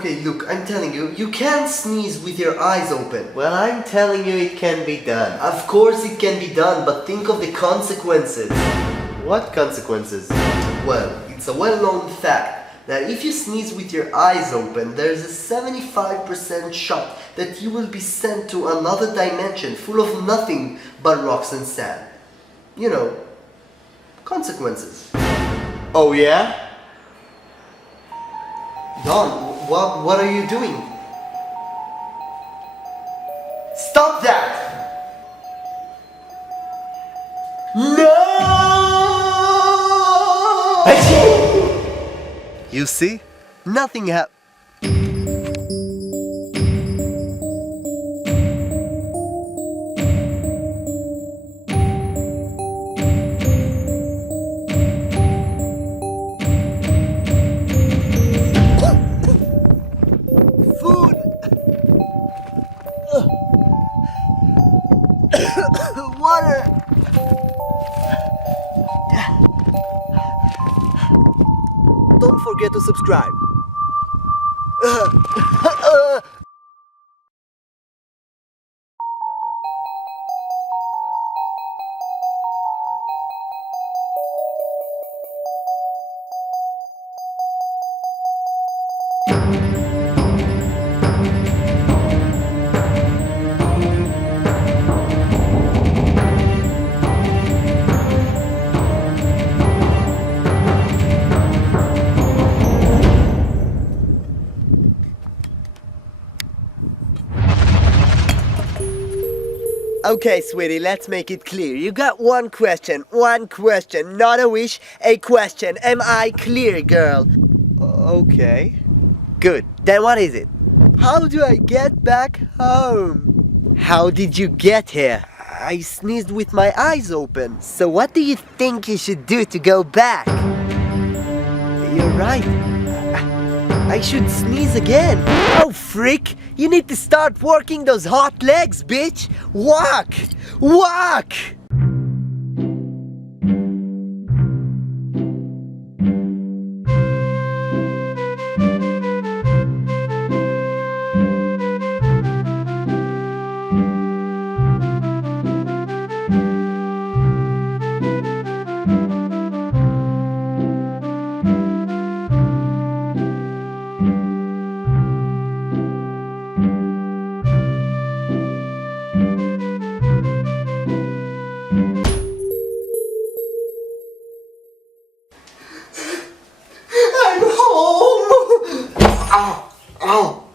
Okay, look, I'm telling you, you can't sneeze with your eyes open. Well, I'm telling you it can be done. Of course it can be done, but think of the consequences. What consequences? Well, it's a well-known fact that if you sneeze with your eyes open, there's a 75% shot that you will be sent to another dimension full of nothing but rocks and sand. You know, consequences. Oh yeah? Don, what are you doing? Stop that! No! You see? Nothing happened. Food! Water! Don't forget to subscribe. Okay, sweetie, let's make it clear. You got one question, not a wish, a question. Am I clear, girl? Okay. Good. Then what is it? How do I get back home? How did you get here? I sneezed with my eyes open. So what do you think you should do to go back? You're right. I should sneeze again. Oh, freak! You need to start working those hot legs, bitch! Walk! Walk! I'm home! Ow! Ow!